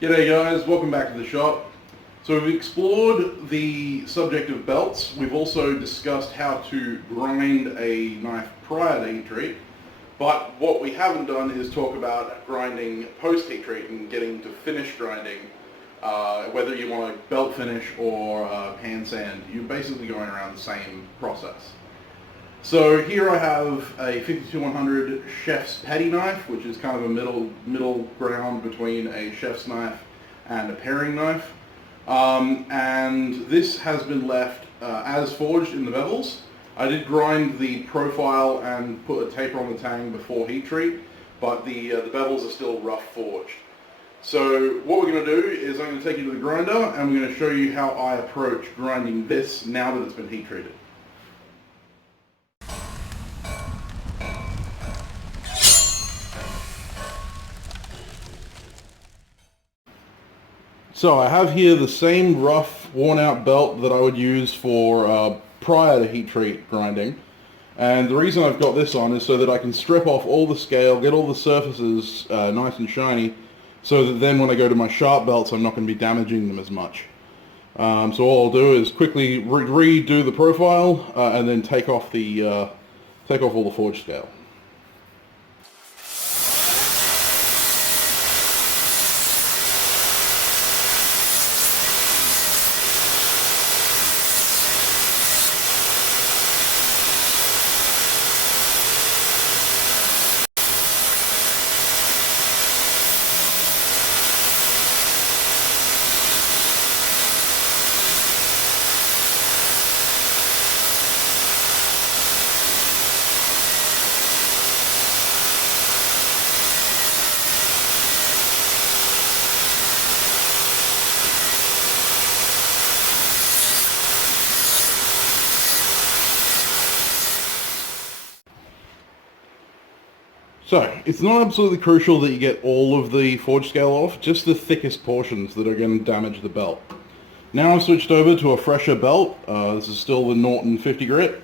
G'day guys, welcome back to the shop. So we've explored the subject of belts. We've also discussed how to grind a knife prior to heat treat. But what we haven't done is talk about grinding post heat treat and getting to finish grinding. Whether you want a belt finish or hand sand, you're basically going around the same process. So here I have a 52-100 chef's petty knife, which is kind of a middle ground between a chef's knife and a paring knife. And this has been left as forged in the bevels. I did grind the profile and put a taper on the tang before heat treat, but the bevels are still rough forged. So what we're going to do is I'm going to take you to the grinder and I'm going to show you how I approach grinding this now that it's been heat treated. So I have here the same rough, worn-out belt that I would use for prior to heat treat grinding. And the reason I've got this on is so that I can strip off all the scale, get all the surfaces nice and shiny, so that then when I go to my sharp belts, I'm not going to be damaging them as much. So all I'll do is quickly redo the profile and then take off all the forged scale. So, it's not absolutely crucial that you get all of the forged scale off, just the thickest portions that are going to damage the belt. Now I've switched over to a fresher belt. This is still the Norton 50 grit.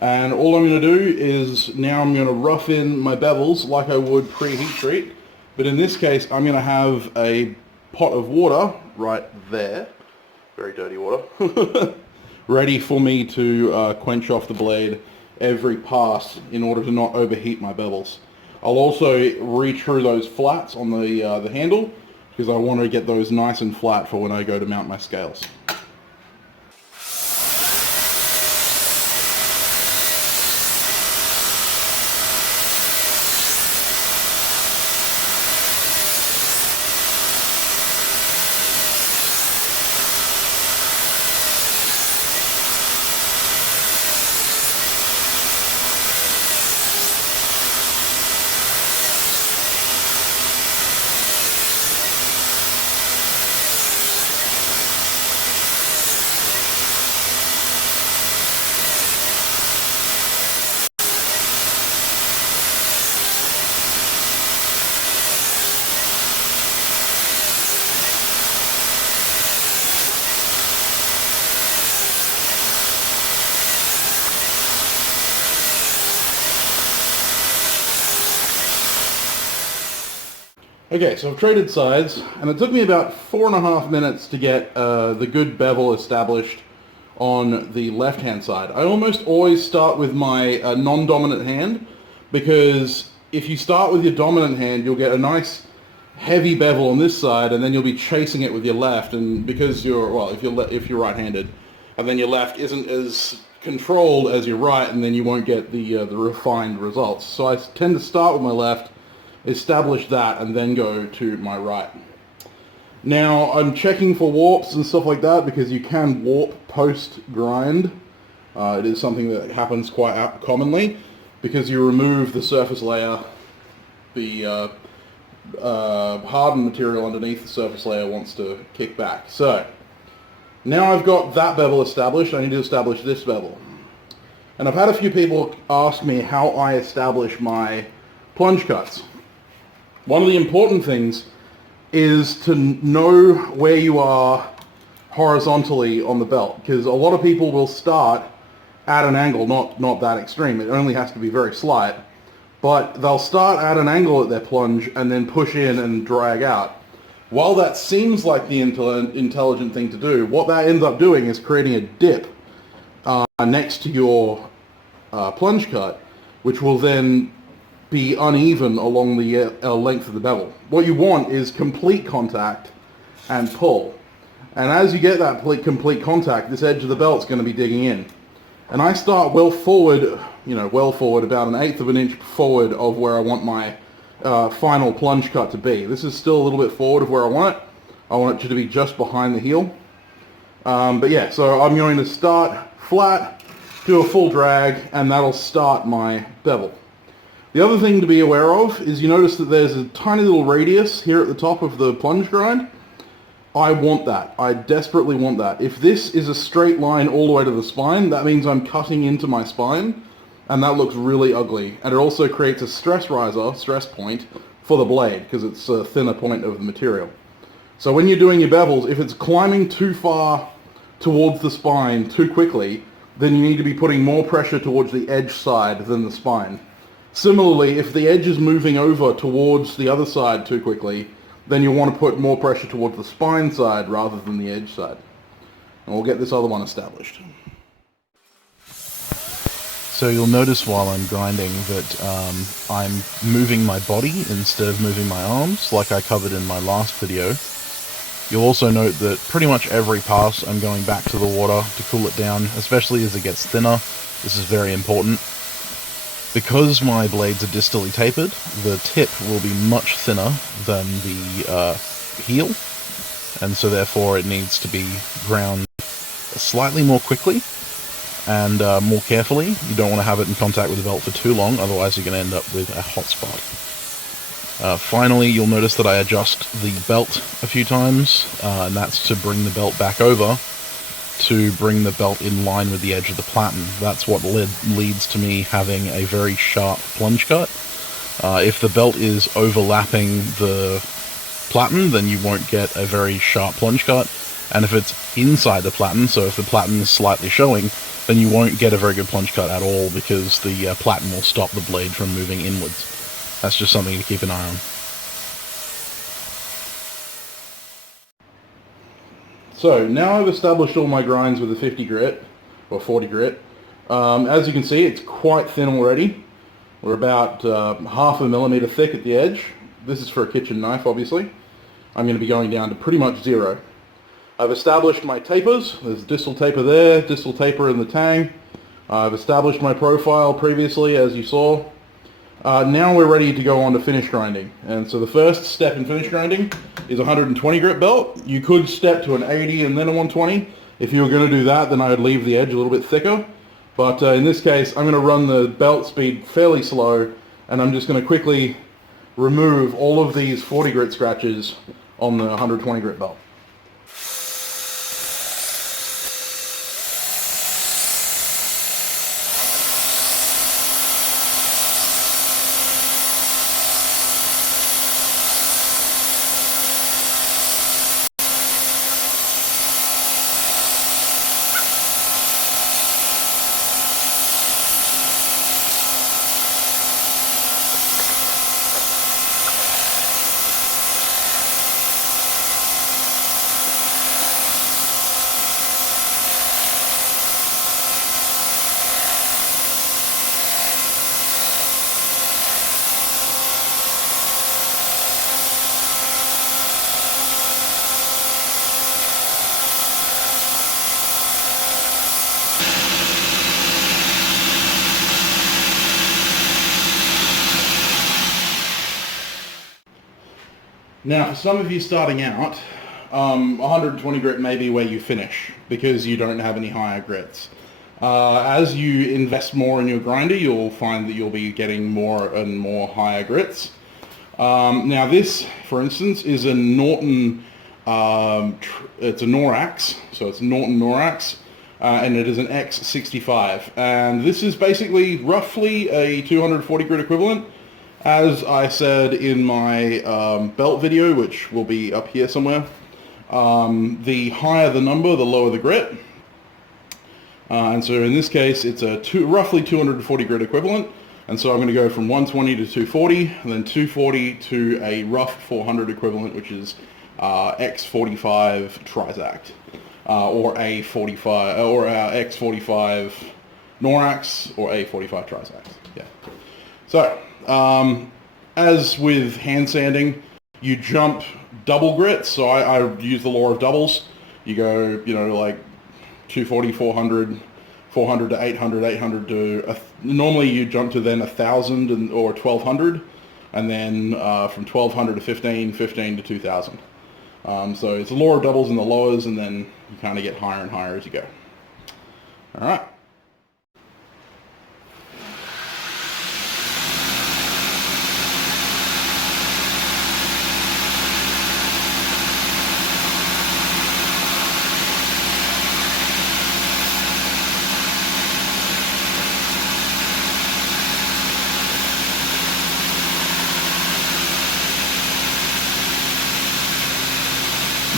And all I'm going to do is now I'm going to rough in my bevels like I would pre-heat treat. But in this case, I'm going to have a pot of water right there. Very dirty water. Ready for me to quench off the blade every pass in order to not overheat my bevels. I'll also re-true those flats on the handle because I want to get those nice and flat for when I go to mount my scales. Okay, so I've traded sides, and it took me about 4.5 minutes to get the good bevel established on the left-hand side. I almost always start with my non-dominant hand, because if you start with your dominant hand, you'll get a nice heavy bevel on this side, and then you'll be chasing it with your left, and because you're, well, if you're right-handed, and then your left isn't as controlled as your right, and then you won't get the refined results. So I tend to start with my left, establish that, and then go to my right. Now I'm checking for warps and stuff like that because you can warp post grind. It is something that happens quite commonly because you remove the surface layer. The hardened material underneath the surface layer wants to kick back. So now I've got that bevel established, I need to establish this bevel. And I've had a few people ask me how I establish my plunge cuts. One of the important things is to know where you are horizontally on the belt, because a lot of people will start at an angle, not that extreme, it only has to be very slight, but they'll start at an angle at their plunge and then push in and drag out. While that seems like the intelligent thing to do, what that ends up doing is creating a dip next to your plunge cut, which will then be uneven along the length of the bevel. What you want is complete contact and pull. And as you get that complete contact, this edge of the belt's going to be digging in. And I start well forward, about 1/8 of an inch forward of where I want my final plunge cut to be. This is still a little bit forward of where I want it. I want it to be just behind the heel. But yeah, so I'm going to start flat, do a full drag, and that'll start my bevel. The other thing to be aware of is you notice that there's a tiny little radius here at the top of the plunge grind. I want that. I desperately want that. If this is a straight line all the way to the spine, that means I'm cutting into my spine, and that looks really ugly. And it also creates a stress point, for the blade, because it's a thinner point of the material. So when you're doing your bevels, if it's climbing too far towards the spine too quickly, then you need to be putting more pressure towards the edge side than the spine. Similarly, if the edge is moving over towards the other side too quickly, then you want to put more pressure towards the spine side rather than the edge side. And we'll get this other one established. So you'll notice while I'm grinding that I'm moving my body instead of moving my arms, like I covered in my last video. You'll also note that pretty much every pass I'm going back to the water to cool it down, especially as it gets thinner. This is very important. Because my blades are distally tapered, the tip will be much thinner than the heel, and so therefore it needs to be ground slightly more quickly and more carefully. You don't want to have it in contact with the belt for too long, otherwise you're going to end up with a hot spot. Finally, you'll notice that I adjust the belt a few times, and that's to bring the belt back over, to bring the belt in line with the edge of the platen. That's what leads to me having a very sharp plunge cut. If the belt is overlapping the platen, then you won't get a very sharp plunge cut. And if it's inside the platen, so if the platen is slightly showing, then you won't get a very good plunge cut at all, because the platen will stop the blade from moving inwards. That's just something to keep an eye on. So now I've established all my grinds with a 50 grit, or 40 grit. As you can see, it's quite thin already. We're about 1/2 millimeter thick at the edge. This is for a kitchen knife, obviously. I'm going to be going down to pretty much 0. I've established my tapers. There's distal taper there, distal taper in the tang. I've established my profile previously, as you saw. Now we're ready to go on to finish grinding. And so the first step in finish grinding is a 120 grit belt. You could step to an 80 and then a 120. If you were going to do that, then I would leave the edge a little bit thicker. But in this case, I'm going to run the belt speed fairly slow, and I'm just going to quickly remove all of these 40 grit scratches on the 120 grit belt. Now, for some of you starting out, 120 grit may be where you finish because you don't have any higher grits. As you invest more in your grinder, you'll find that you'll be getting more and more higher grits. Now this, for instance, is a Norton, it's a Norax, so it's Norton Norax, and it is an X65. And this is basically roughly a 240 grit equivalent. As I said in my belt video, which will be up here somewhere, the higher the number, the lower the grit. And so in this case, it's a roughly 240 grit equivalent. And so I'm going to go from 120 to 240, and then 240 to a rough 400 equivalent, which is X45 Trizact, or A45, or X45 Norax, or A45 Trizact. Yeah. So, as with hand sanding, you jump double grits. So I use the law of doubles. You go, you know, like 240, 400, 400 to 800, 800 to, normally you jump to then 1,000 or 1,200, and then from 1,200 to 15, 15 to 2,000. So it's the law of doubles in the lowers, and then you kind of get higher and higher as you go. All right.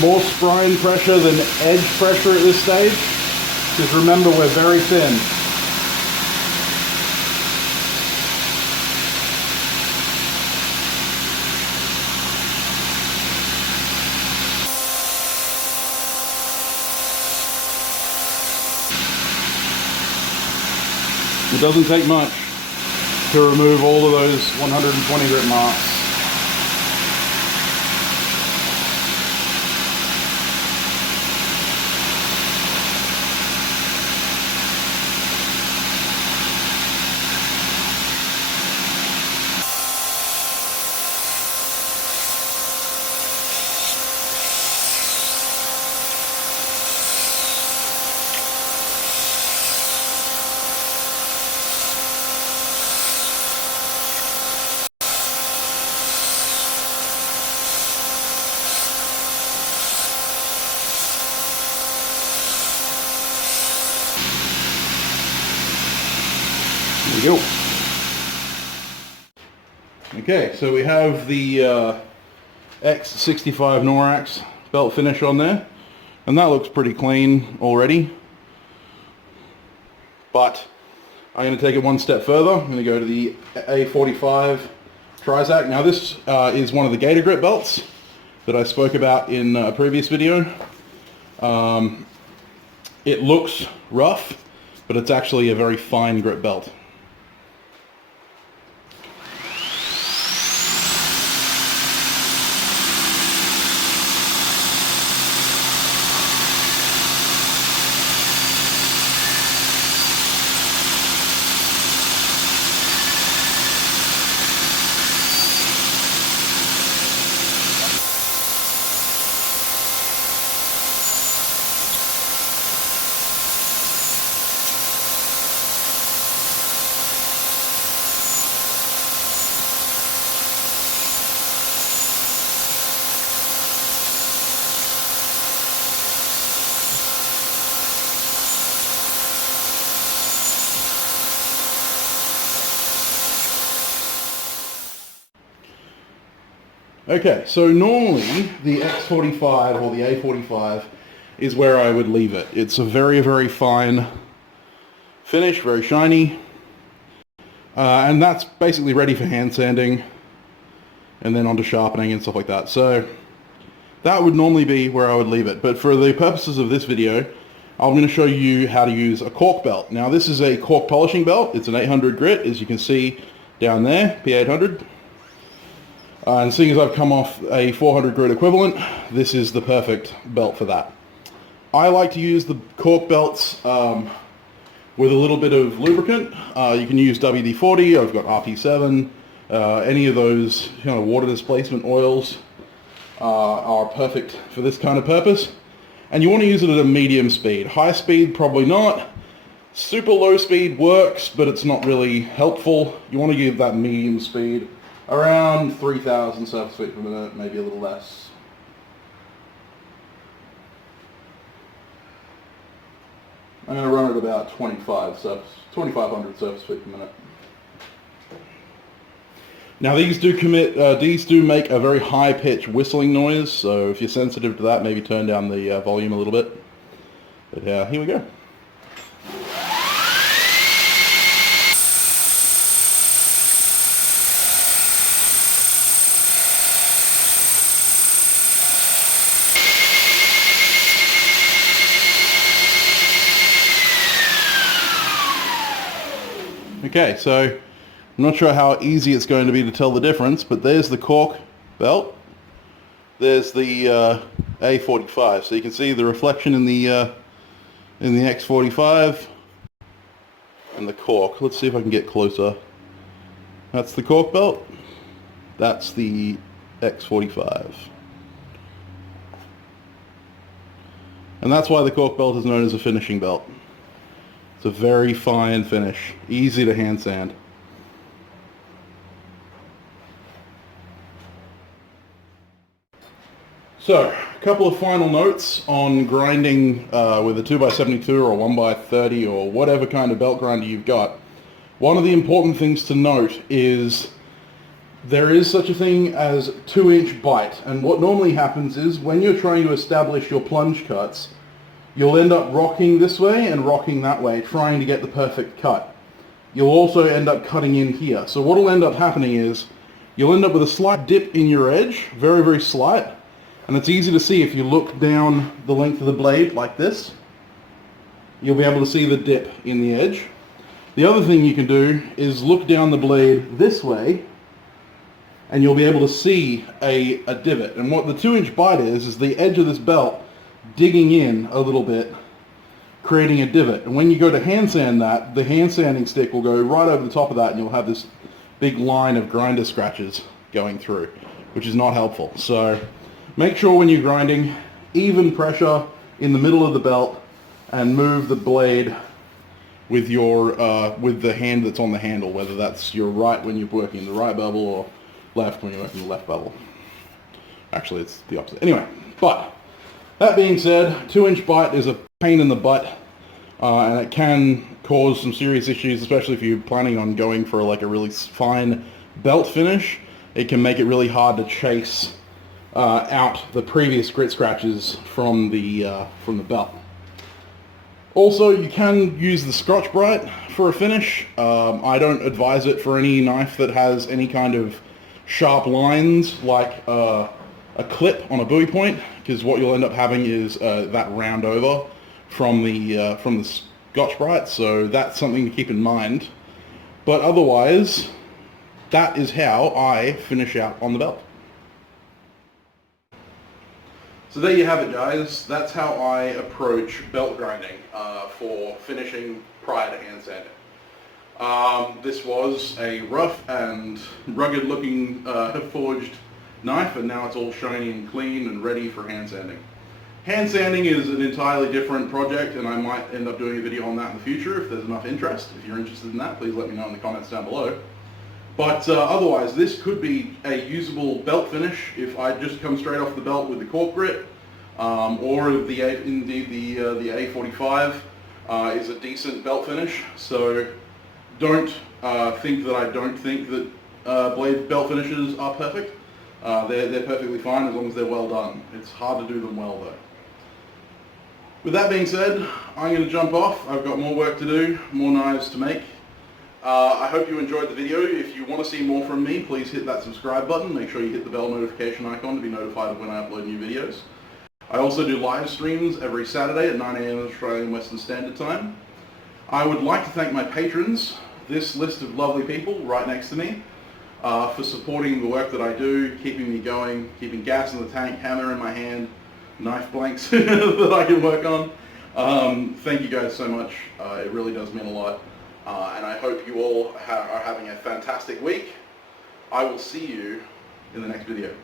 More sprine pressure than edge pressure at this stage. Just remember, we're very thin. It doesn't take much to remove all of those 120 grit marks. There we go. Okay, so we have the X65 Norax belt finish on there, and that looks pretty clean already. But I'm going to take it one step further. I'm going to go to the A45 Trizact. Now this is one of the Gator Grip belts that I spoke about in a previous video. It looks rough, but it's actually a very fine grip belt. Okay, so normally the X45 or the A45 is where I would leave it. It's a very, very fine finish, very shiny, and that's basically ready for hand sanding and then onto sharpening and stuff like that. So that would normally be where I would leave it. But for the purposes of this video, I'm going to show you how to use a cork belt. Now this is a cork polishing belt. It's an 800 grit, as you can see down there, P800. And seeing as I've come off a 400 grit equivalent, this is the perfect belt for that. I like to use the cork belts with a little bit of lubricant. You can use WD-40, I've got RP7, any of those kind of water displacement oils are perfect for this kind of purpose. And you want to use it at a medium speed. High speed, probably not. Super low speed works, but it's not really helpful. You want to give that medium speed around 3,000 surface feet per minute, maybe a little less. I'm going to run at about 2,500 surface feet per minute. Now these do make a very high pitch whistling noise, so if you're sensitive to that, maybe turn down the volume a little bit. But here we go. Okay, so I'm not sure how easy it's going to be to tell the difference, but there's the cork belt. There's the A45, so you can see the reflection in the X45 and the cork. Let's see if I can get closer. That's the cork belt. That's the X45. And that's why the cork belt is known as a finishing belt. It's a very fine finish, easy to hand sand. So, a couple of final notes on grinding with a 2x72 or a 1x30 or whatever kind of belt grinder you've got. One of the important things to note is there is such a thing as 2-inch bite, and what normally happens is when you're trying to establish your plunge cuts, you'll end up rocking this way and rocking that way, trying to get the perfect cut. You'll also end up cutting in here. So what will end up happening is you'll end up with a slight dip in your edge, very, very slight, and it's easy to see if you look down the length of the blade like this. You'll be able to see the dip in the edge. The other thing you can do is look down the blade this way, and you'll be able to see a divot. And what the 2-inch bite is the edge of this belt digging in a little bit, creating a divot. And when you go to hand sand that, the hand sanding stick will go right over the top of that, and you'll have this big line of grinder scratches going through, which is not helpful. So make sure when you're grinding, even pressure in the middle of the belt, and move the blade with your with the hand that's on the handle, whether that's your right when you're working the right bevel or left when you're working the left bevel. Actually, it's the opposite. Anyway, but that being said, 2-inch bite is a pain in the butt, and it can cause some serious issues, especially if you're planning on going for like a really fine belt finish. It can make it really hard to chase out the previous grit scratches from the belt. Also, you can use the Scotch-Brite for a finish. I don't advise it for any knife that has any kind of sharp lines like a clip on a buoy point, because what you'll end up having is that round over from the Scotch-Brite, so that's something to keep in mind. But otherwise, that is how I finish out on the belt. So there you have it, guys. That's how I approach belt grinding for finishing prior to hand sanding. This was a rough and rugged looking forged knife, and now it's all shiny and clean and ready for hand sanding. Hand sanding is an entirely different project, and I might end up doing a video on that in the future if there's enough interest. If you're interested in that, please let me know in the comments down below. But otherwise, this could be a usable belt finish if I just come straight off the belt with the cork grit, or indeed the A45 is a decent belt finish. So don't think that I don't think that blade belt finishes are perfect. They're perfectly fine as long as they're well done. It's hard to do them well though. With that being said, I'm going to jump off. I've got more work to do, more knives to make. I hope you enjoyed the video. If you want to see more from me, please hit that subscribe button. Make sure you hit the bell notification icon to be notified of when I upload new videos. I also do live streams every Saturday at 9 AM Australian Western Standard Time. I would like to thank my patrons, this list of lovely people right next to me, for supporting the work that I do, keeping me going, keeping gas in the tank, hammer in my hand, knife blanks that I can work on. Thank you guys so much. It really does mean a lot. And I hope you all are having a fantastic week. I will see you in the next video.